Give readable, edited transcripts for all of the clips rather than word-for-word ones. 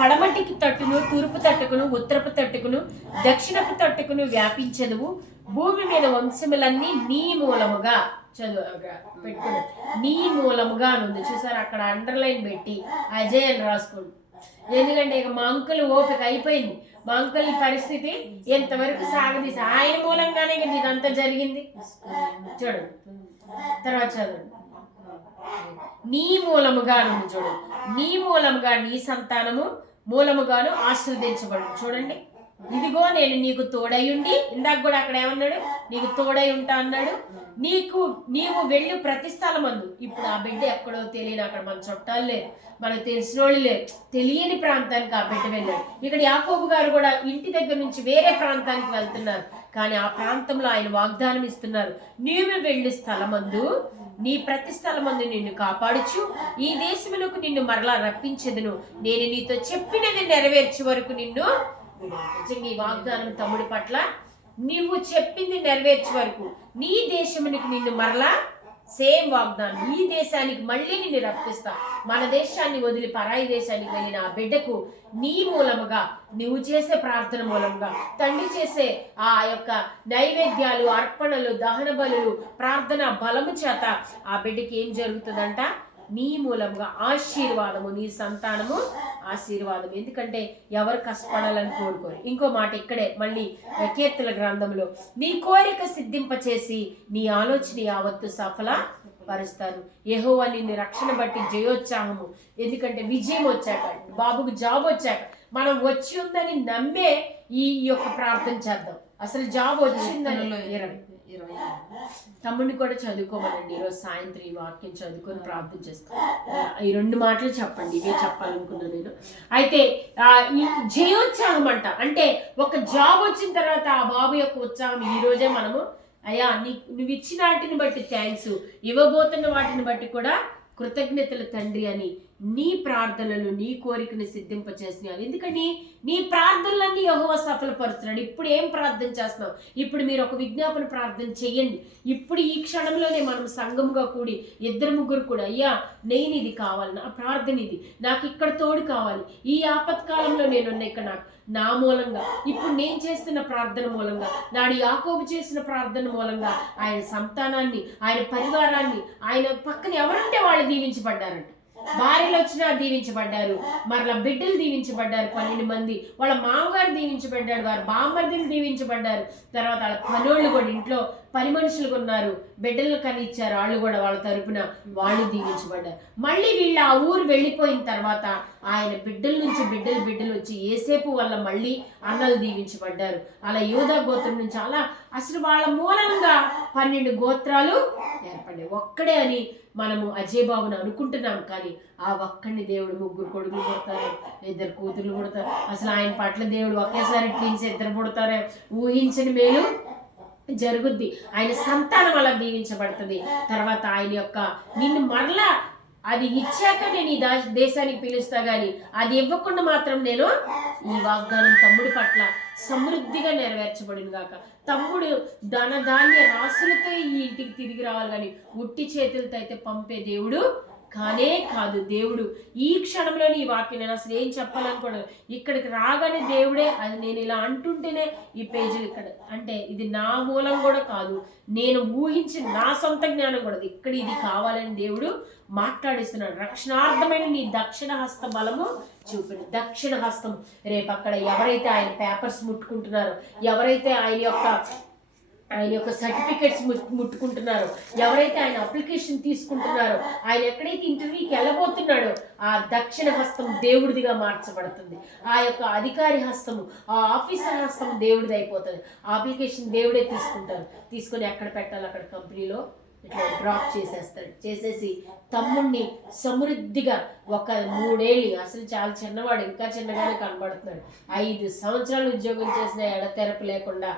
పడమటికి తట్టును, తూర్పు తట్టుకును, ఉత్తరపు తట్టుకును, దక్షిణపు తట్టుకును వ్యాపించదువు. భూమి మీద వంశములన్నీ నీ మూలముగా పెట్టుకుని నీ మూలముగా అని ఉంది చూసారు. అక్కడ అండర్లైన్ పెట్టి అజయ్ అని రాసుకోండి. ఎందుకంటే ఇక మా అంకుల్ ఓపిక అయిపోయింది. మా అంకుల్ పరిస్థితి ఎంతవరకు సాగదీసి ఆయన మూలంగానే ఇదంతా జరిగింది. చూడండి తర్వాత చదవండి. నీ మూలముగా ఉంది చూడండి. నీ మూలముగా నీ సంతానము మూలముగాను ఆశీర్వదించబడు. చూడండి, ఇదిగో నేను నీకు తోడయుండి, ఇందాక కూడా అక్కడ ఏమన్నాడు, నీకు తోడై ఉంటా అన్నాడు. నీవు వెళ్ళు ప్రతి స్థలమందు. ఇప్పుడు ఆ బిడ్డ ఎక్కడో తెలియని, అక్కడ మన చుట్టాలు లేరు, మనకు తెలిసిన వాళ్ళు లేరు, తెలియని ప్రాంతానికి ఆ బిడ్డ వెళ్ళాడు. ఇక్కడ యాకోబు గారు కూడా ఇంటి దగ్గర నుంచి వేరే ప్రాంతానికి వెళ్తున్నారు, కానీ ఆ ప్రాంతంలో ఆయన వాగ్దానం ఇస్తున్నారు. నీవు వెళ్ళు స్థలమందు, నీ ప్రతి స్థలమందు నిన్ను కాపాడుచు ఈ దేశమునకు నిన్ను మరలా రప్పించెదను. నేను నీతో చెప్పినది నెరవేర్చే వరకు నిన్ను. నిజంగా ఈ వాగ్దానం తమ్ముడి పట్ల నువ్వు చెప్పింది నెరవేర్చే వరకు నీ దేశమునికి నిన్ను మరలా, సేమ్ వాగ్దానం, ఈ దేశానికి మళ్ళీ నిన్ను రప్పిస్తా. మన దేశాన్ని వదిలి పరాయి దేశానికి వెళ్ళిన ఆ బిడ్డకు నీ మూలముగా, నువ్వు చేసే ప్రార్థన మూలంగా, తండ్రి చేసే ఆ యొక్క నైవేద్యాలు, అర్పణలు, దహన బలులు, ప్రార్థన బలము చేత ఆ బిడ్డకి ఏం జరుగుతుందంట, నీ మూలంగా ఆశీర్వాదము, నీ సంతానము ఆశీర్వాదం. ఎందుకంటే ఎవరు కష్టపడాలని కోరుకోరు. ఇంకో మాట ఇక్కడే మళ్ళీ కీర్తన గ్రంథంలో, నీ కోరిక సిద్ధింపచేసి నీ ఆలోచన యావత్తు సఫల పరుస్తాను. యెహోవా నిన్ను రక్షణ బట్టి జయోత్సాహము. ఎందుకంటే విజయం వచ్చాక, బాబుకు జాబ్ వచ్చాక, మనం వచ్చి ఉందని నమ్మే ఈ యొక్క ప్రార్థన చేద్దాం. అసలు జాబ్ వచ్చిందని 20 తమ్ముడిని కూడా చదువుకోమనండి. ఈరోజు సాయంత్రం ఈ వాక్యం చదువుకొని ప్రార్థన చేస్తాను. ఈ 2 మాటలు చెప్పండి, ఇవే చెప్పాలనుకున్నాను నేను. అయితే ఈ జయోత్సాహం అంట, అంటే ఒక జాబ్ వచ్చిన తర్వాత ఆ బాబు యొక్క ఉత్సాహం ఈ రోజే మనము, అయ్యా నువ్వు ఇచ్చిన వాటిని బట్టి థ్యాంక్స్, ఇవ్వబోతున్న వాటిని బట్టి కూడా కృతజ్ఞతలు తండ్రి అని నీ ప్రార్థనలు, నీ కోరికను సిద్ధింపచేసినావు. ఎందుకని నీ ప్రార్థనలన్నీ యెహోవా సఫలపరుస్తున్నాడు. ఇప్పుడు ఏం ప్రార్థన చేస్తున్నావు? ఇప్పుడు మీరు ఒక విజ్ఞాపన ప్రార్థన చెయ్యండి. ఇప్పుడు ఈ క్షణంలోనే మనం సంఘముగా కూడి 2-3 కూడా, అయ్యా నేను ఇది కావాలి, నా ప్రార్థన ఇది, నాకు ఇక్కడ తోడు కావాలి, ఈ ఆపత్కాలంలో నేనున్న ఇక్కడ నాకు నా మూలంగా, ఇప్పుడు నేను చేస్తున్న ప్రార్థన మూలంగా, నాడు యాకోబు చేసిన ప్రార్థన మూలంగా ఆయన సంతానాన్ని, ఆయన పరివారాన్ని, ఆయన పక్కన ఎవరుంటే వాళ్ళు దీవించబడ్డారంట. భార్యలు వచ్చినా దీవించబడ్డారు, మరలా బిడ్డలు దీవించబడ్డారు 12 మంది, వాళ్ళ మామగారు దీవించబడ్డాడు, వారి బామ్మర్దులు దీవించబడ్డారు. తర్వాత వాళ్ళ పనోళ్ళు కూడా, ఇంట్లో పని మనుషులు ఉన్నారు, బిడ్డలను కనిచ్చారు, వాళ్ళు కూడా వాళ్ళ తరపున వాళ్ళు దీవించబడ్డారు. మళ్ళీ వీళ్ళు ఆ ఊరు వెళ్ళిపోయిన తర్వాత ఆయన బిడ్డల నుంచి బిడ్డలు వచ్చి ఏసేపు వల్ల మళ్ళీ అన్నలు దీవించబడ్డారు. అలా యూదా గోత్రం నుంచి అలా అసలు వాళ్ళ మూలంగా 12 గోత్రాలు ఏర్పడ్డాయి. ఒక్కడే అని మనము అజయ్ బాబుని అనుకుంటున్నాం, కానీ ఆ ఒక్కడిని దేవుడు 3 కొడుకులు పుడతారు, 2 కూతుర్లు పుడతారు. అసలు ఆయన పట్ల దేవుడు ఒకేసారి ట్విన్స్ 2 పుడతారు, ఊహించని మేలు జరుగుద్ది. ఆయన సంతానం అలా దీవించబడుతుంది. తర్వాత ఆయన యొక్క నిన్ను మరలా అది ఇచ్చాక నేను ఈ దేశానికి పిలుస్తా, కానీ అది ఇవ్వకుండా మాత్రం నేను ఈ వాగ్దానం తమ్ముడి పట్ల సమృద్ధిగా నెరవేర్చబడిన గాక. తమ్ముడు ధనధాన్య రాసులతో ఈ ఇంటికి తిరిగి రావాలి, కానీ ఉట్టి చేతులతో అయితే పంపే దేవుడు కానే కాదు. దేవుడు ఈ క్షణంలోని ఈ వాక్యం, నేను అసలు ఏం చెప్పాలనుకోవడం, ఇక్కడికి రాగానే దేవుడే, అది నేను ఇలా అంటుంటేనే ఈ పేజీలు ఇక్కడ, అంటే ఇది నా మూలం కూడా కాదు, నేను ఊహించిన నా సొంత జ్ఞానం కూడా, ఇక్కడ ఇది కావాలని దేవుడు మాట్లాడిస్తున్నాడు. రక్షణార్థమైన నీ దక్షిణ హస్త బలము చూపింది. దక్షిణ హస్తం రేపు అక్కడ ఎవరైతే ఆయన పేపర్స్ ముట్టుకుంటున్నారో, ఎవరైతే ఆయన యొక్క సర్టిఫికెట్స్ ముట్టుకుంటున్నారో, ఎవరైతే ఆయన అప్లికేషన్ తీసుకుంటున్నారో, ఆయన ఎక్కడైతే ఇంటర్వ్యూకి వెళ్ళబోతున్నాడో ఆ దక్షిణ హస్తం దేవుడిదిగా మార్చబడుతుంది. ఆ యొక్క అధికారి హస్తము, ఆ ఆఫీసర్ హస్తం దేవుడిది అయిపోతుంది. ఆ అప్లికేషన్ దేవుడే తీసుకొని ఎక్కడ పెట్టాలి అక్కడ కంపెనీలో ఇట్లా డ్రాప్ చేసేస్తాడు. చేసేసి తమ్ముడిని సమృద్ధిగా ఒక 3 ఏళ్ళు, అసలు చాలా చిన్నవాడు, ఇంకా చిన్నగానే కనబడుతున్నాడు, 5 సంవత్సరాలు ఉద్యోగం చేసిన ఎడతెరపు లేకుండా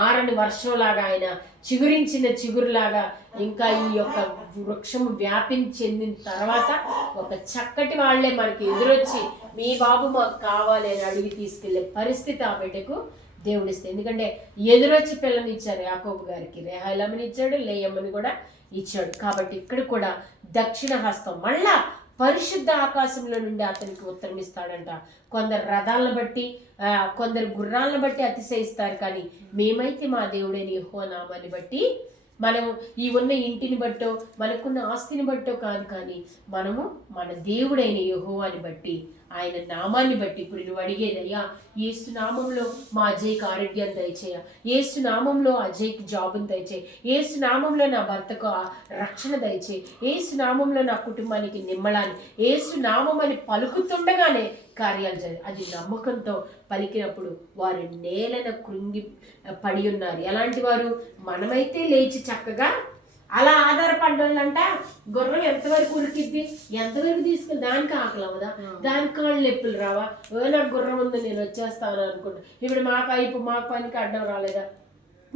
6 వర్షంలాగా ఆయన చిగురించిన చిగురులాగా ఇంకా ఈ యొక్క వృక్షము వ్యాపించి చెందిన తర్వాత ఒక చక్కటి వాళ్లే మనకి ఎదురొచ్చి మీ బాబు మాకు కావాలి అని అడిగి తీసుకెళ్లే పరిస్థితి ఆ బిడ్డకు దేవుడిస్తే. ఎందుకంటే ఎదురొచ్చి పిల్లని ఇచ్చారు యాకోబు గారికి, రేహాయిలమ్మని ఇచ్చాడు, లేయమ్మని కూడా ఇచ్చాడు. కాబట్టి ఇక్కడ కూడా దక్షిణ హస్తం మళ్ళా పరిశుద్ధ ఆకాశంలో నుండి అతనికి ఉత్తరం ఇస్తాడంట. కొందరు రథాలను బట్టి కొందరు గుర్రాలను బట్టి అతిశయిస్తారు, కానీ మేమైతే మా దేవుడైన యెహోవా నామాన్ని బట్టి, మనం ఈ ఉన్న ఇంటిని బట్టో మనకున్న ఆస్తిని బట్టో కాదు, కానీ మనము మన దేవుడైన యెహోవాని బట్టి, ఆయన నామాన్ని బట్టి. ఇప్పుడు నువ్వు అడిగేది, అయ్యా యేసు నామంలో మా అజయ్కి ఆరోగ్యాన్ని దయచేయ, యేసు నామంలో అజయ్కి జాబుని దయచేయి, యేసు నామంలో నా భర్తకు రక్షణ దయచేయి, యేసు నామంలో నా కుటుంబానికి నిమ్మలాన్ని, యేసు నామం అని పలుకుతుండగానే కార్యాలు జరిగాయి. అది నమ్మకంతో పలికినప్పుడు వారు నేలన కృంగి పడి ఉన్నారు. ఎలాంటి వారు? మనమైతే లేచి చక్కగా అలా ఆధారపడ్డంట. గుర్రం ఎంతవరకు ఉరికిద్ది, ఎంతవరకు తీసుకెళ్ళి, దానికి ఆకలి అవ్వదా, దానికి కాళ్ళు నొప్పులు రావా, నాకు గుర్రం ఉంది నేను వచ్చేస్తాను అనుకుంటా. ఇప్పుడు మాకు పనికి అడ్డం రాలేదా,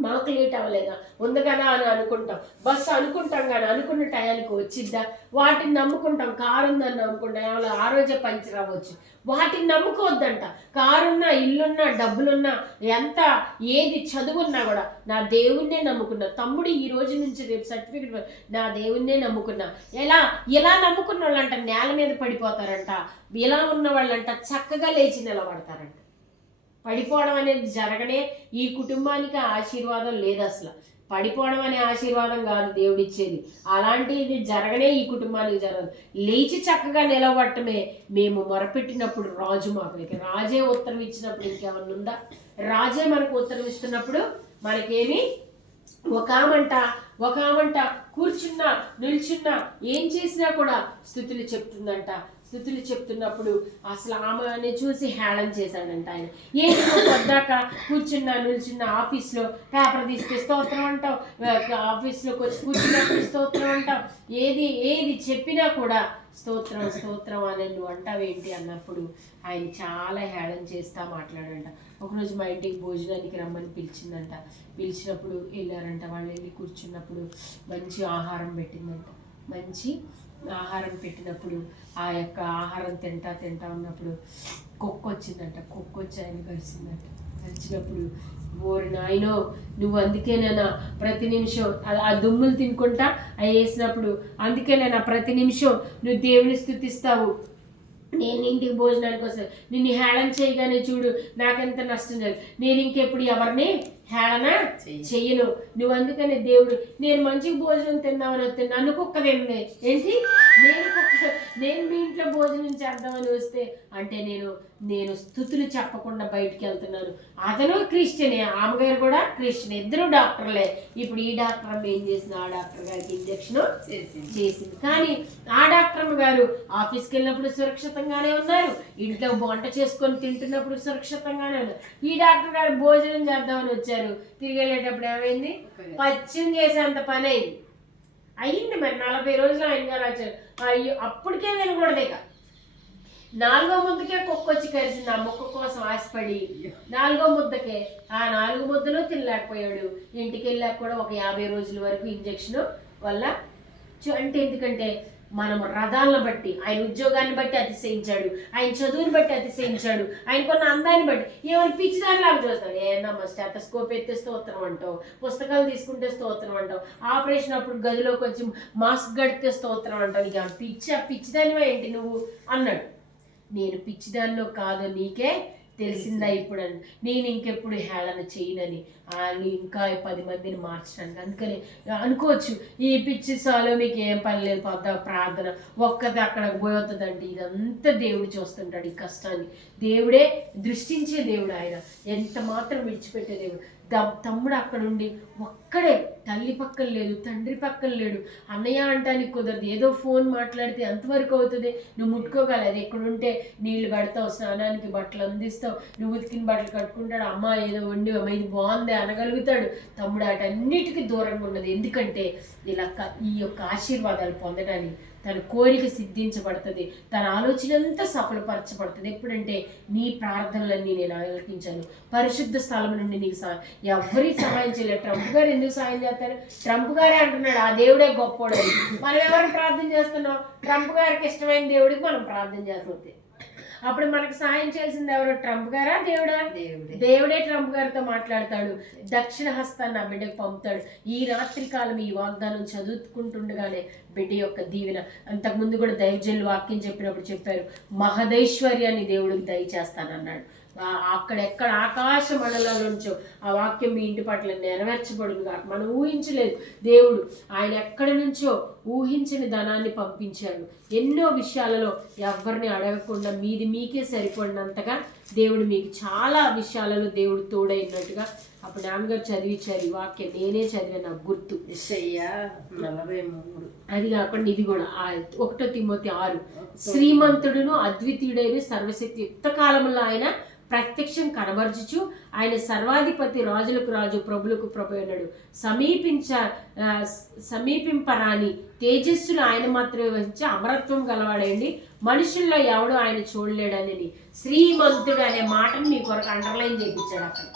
మాకు లేట్ అవ్వలేదా, ఉంది కదా అని అనుకుంటాం. బస్సు అనుకుంటాం కానీ అనుకున్న టయానికి వచ్చిద్దా? వాటిని నమ్ముకుంటాం. కారు ఉందని నమ్ముకుంటాం, ఏమైనా ఆ రోజే పంచర్ అవ్వచ్చు. వాటిని నమ్ముకోవద్దంట. కారున్నా, ఇల్లున్నా, డబ్బులున్నా, ఎంత ఏది చదువున్నా కూడా నా దేవుణ్ణే నమ్ముకున్నా. తమ్ముడు ఈ రోజు నుంచి రేపు సర్టిఫికెట్, నా దేవుణ్ణే నమ్ముకున్నా. ఎలా నమ్ముకున్న వాళ్ళంట నేల మీద పడిపోతారంట. ఇలా ఉన్న వాళ్ళంట చక్కగా లేచి నిలబడతారంట. పడిపోవడం అనేది జరగనే ఈ కుటుంబానికి ఆశీర్వాదం లేదు. అసలు పడిపోవడం అనే ఆశీర్వాదం కాదు దేవుడిచ్చేది. అలాంటిది జరగనే ఈ కుటుంబానికి జరగదు. లేచి చక్కగా నిలబడటమే. మేము మొరపెట్టినప్పుడు రాజు మాకు, రాజే ఉత్తరం ఇచ్చినప్పుడు ఇంకేమన్నా ఉందా? రాజే మనకు ఉత్తరం ఇస్తున్నప్పుడు మనకేమి? ఒక ఆమంట కూర్చున్నా, నిల్చున్నా, ఏం చేసినా కూడా స్తుతులు చెప్తుందంట. స్థుతులు చెప్తున్నప్పుడు అసలు ఆమెని చూసి హేళన చేశాడంట ఆయన. ఏంటి పొద్దాక కూర్చున్నా, నిల్చున్నా, ఆఫీస్లో పేపర్ తీస్తే స్తోత్రం అంటావు, ఆఫీస్లోకి వచ్చి కూర్చున్నప్పుడు స్తోత్రం అంటావు, ఏది చెప్పినా కూడా స్తోత్రం అని నువ్వు అంటావేంటి అన్నప్పుడు ఆయన చాలా హేళన చేస్తా మాట్లాడంట. ఒకరోజు మా ఇంటికి భోజనానికి రమ్మని పిలిచినప్పుడు వెళ్ళారంట. వాళ్ళు వెళ్ళి కూర్చున్నప్పుడు మంచి ఆహారం పెట్టిందంట. మంచి ఆహారం పెట్టినప్పుడు ఆ యొక్క ఆహారం తింటా ఉన్నప్పుడు కుక్క వచ్చిందంట. కుక్క వచ్చి ఆయన కలిసినప్పుడు, ఓరి నాయనో నువ్వు అందుకేనేనా ప్రతి నిమిషం ఆ దుమ్ములు తినుకుంటా అవి వేసినప్పుడు, అందుకేనేనా ప్రతి నిమిషం నువ్వు దేవుని స్తుతిస్తావు, నేను ఇంటికి భోజనానికి వస్తాను, నిన్ను హేళన చేయగానే చూడు నాకెంత నష్టం జరిగింది, నేను ఇంకెప్పుడు ఎవరిని హేళన చెయ్యను, నువ్వు అందుకనే దేవుడు నేను మంచిగా భోజనం తిందామని వస్తే నన్ను కుక్క తింది ఏంటి, నేను మీ ఇంట్లో భోజనం చేద్దామని వస్తే అంటే నేను స్తుతులు చెప్పకుండా బయటికి వెళ్తున్నాను. అతను క్రిస్టియనే, ఆమెగారు కూడా క్రిస్టియన్, ఇద్దరు డాక్టర్లే. ఇప్పుడు ఈ డాక్టర్ అమ్మ ఏం చేసింది, ఆ డాక్టర్ గారికి ఇంజక్షన్ చేసింది. కానీ ఆ డాక్టర్ అమ్మ గారు ఆఫీస్కి వెళ్ళినప్పుడు సురక్షితంగానే ఉన్నారు, ఇంట్లో వంట చేసుకొని తింటున్నప్పుడు సురక్షితంగానే ఉన్నారు. ఈ డాక్టర్ గారు భోజనం చేద్దామని వచ్చారు, తిరిగి వెళ్ళేటప్పుడు ఏమైంది, పచ్చిం చేసేంత పని అయింది. మరి 40 రోజులు ఆయన గారు వచ్చారు. అయ్యో అప్పటికే వినకూడదు. ఇక 4వ ముద్దకే కుక్క వచ్చి కలిసింది. ఆ ముక్క కోసం ఆశపడి 4వ ముద్దకే ఆ 4 ముద్దలు తినలేకపోయాడు. ఇంటికి వెళ్ళాక కూడా ఒక 50 రోజుల వరకు ఇంజక్షన్ వల్ల అంటే ఎందుకంటే మనం రథాలను బట్టి, ఆయన ఉద్యోగాన్ని బట్టి అతిశయించాడు, ఆయన చదువుని బట్టి అతిశయించాడు, ఆయనకున్న అందాన్ని బట్టి ఏమైనా పిచ్చిదారిలాగా చూస్తాడు. ఏమన్నా స్టెథోస్కోప్ ఎత్తే స్తోత్రం అంటావు, పుస్తకాలు తీసుకుంటే స్తోత్రం అంటావు, ఆపరేషన్ అప్పుడు గదిలోకి వచ్చి మాస్క్ గడితే స్తోత్రం అంటావు, నీకు పిచ్చిదానివా ఏంటి నువ్వు అన్నాడు. నేను పిచ్చిదాన్నో కాదో నీకే తెలిసిందా ఇప్పుడు అని, నేను ఇంకెప్పుడు హేళన చేయనని ఇంకా 10 మందిని మార్చడానికి. అందుకని అనుకోవచ్చు ఈ పిచ్చి సాలో మీకు ఏం పని లేదు, ప్రార్థన ఒక్కది అక్కడికి పోతుందంటే ఇదంతా దేవుడు చూస్తుంటాడు. ఈ కష్టాన్ని దేవుడే దృష్టించే దేవుడు. ఆయన ఎంత మాత్రం విడిచిపెట్టే దేవుడు. తమ్ముడు అక్కడ ఉండి ఒక్కడే, తల్లి పక్కన లేదు, తండ్రి పక్కన లేడు, అన్నయ్య అంటానికి కుదరదు, ఏదో ఫోన్ మాట్లాడితే ఎంతవరకు అవుతుంది, నువ్వు ముట్టుకోగలదు, ఎక్కడుంటే నీళ్లు కడతావు, స్నానానికి బట్టలు అందిస్తావు, నువ్వు ఉతికిన బట్టలు కట్టుకుంటాడు, అమ్మ ఏదో వండి ఇది బాగుంది అనగలుగుతాడు. తమ్ముడు అటన్నిటికీ దూరంగా ఉన్నది. ఎందుకంటే ఇలా ఈ యొక్క ఆశీర్వాదాలు పొందడానికి తన కోరిక సిద్ధించబడుతుంది, తన ఆలోచన అంతా సఫలపరచబడుతుంది. ఎప్పుడంటే నీ ప్రార్థనలన్నీ నేను ఆలోచించాను. పరిశుద్ధ స్థలం నుండి నీకు ఎవరి సహాయం చేయలేదు. ట్రంప్ గారు ఎందుకు సహాయం చేస్తారు? ట్రంప్ గారే అంటున్నాడు ఆ దేవుడే గొప్పోడు. మనం ఎవరిని ప్రార్థన చేస్తున్నాం? ట్రంప్ గారికి ఇష్టమైన దేవుడికి మనం ప్రార్థన చేస్తుంది. అప్పుడు మనకు సాయం చేసింది ఎవరు? ట్రంప్ గారా దేవుడా? దేవుడే ట్రంప్ గారితో మాట్లాడతాడు, దక్షిణ హస్తాన్ని ఆ బిడ్డకు పంపుతాడు. ఈ రాత్రి కాలం ఈ వాగ్దానం చదువుకుంటుండగానే బిడ్డ యొక్క దీవెన, అంతకుముందు కూడా దైవజనులు వాక్యం చెప్పినప్పుడు చెప్పారు, మహదైశ్వర్యాన్ని దేవుడికి దయచేస్తానన్నాడు. అక్కడెక్కడ ఆకాశ మండలాల నుంచో ఆ వాక్యం మీ ఇంటి పట్ల నెరవేర్చబడును కాక. మనం ఊహించలేదు, దేవుడు ఆయన ఎక్కడి నుంచో ఊహించని ధనాన్ని పంపించాడు. ఎన్నో విషయాలలో ఎవరిని అడగకుండా మీది మీకే సరిపడినంతగా దేవుడు మీకు చాలా విషయాలలో దేవుడు తోడైనట్టుగా అప్పుడు నాన్నగారు చదివించారు ఈ వాక్యం. నేనే చదివా, నాకు గుర్తు 43. అది కాకుండా ఇది కూడా 1 తిమోతి 6, శ్రీమంతుడును అద్వితీయుడైన సర్వశక్తి యుక్త కాలంలో ఆయన ప్రత్యక్షం కనబరచుచు ఆయన సర్వాధిపతి, రాజులకు రాజు, ప్రభులకు ప్రభు అన్నాడు. సమీపింపరాని తేజస్సును ఆయన మాత్రమే వహించి అమరత్వం గలవాడండి, మనుషుల్లో ఎవడు ఆయన చూడలేడని శ్రీమంతుడు అనే మాటను మీ కొరకు అండర్లైన్ చేయించాడు అక్కడ.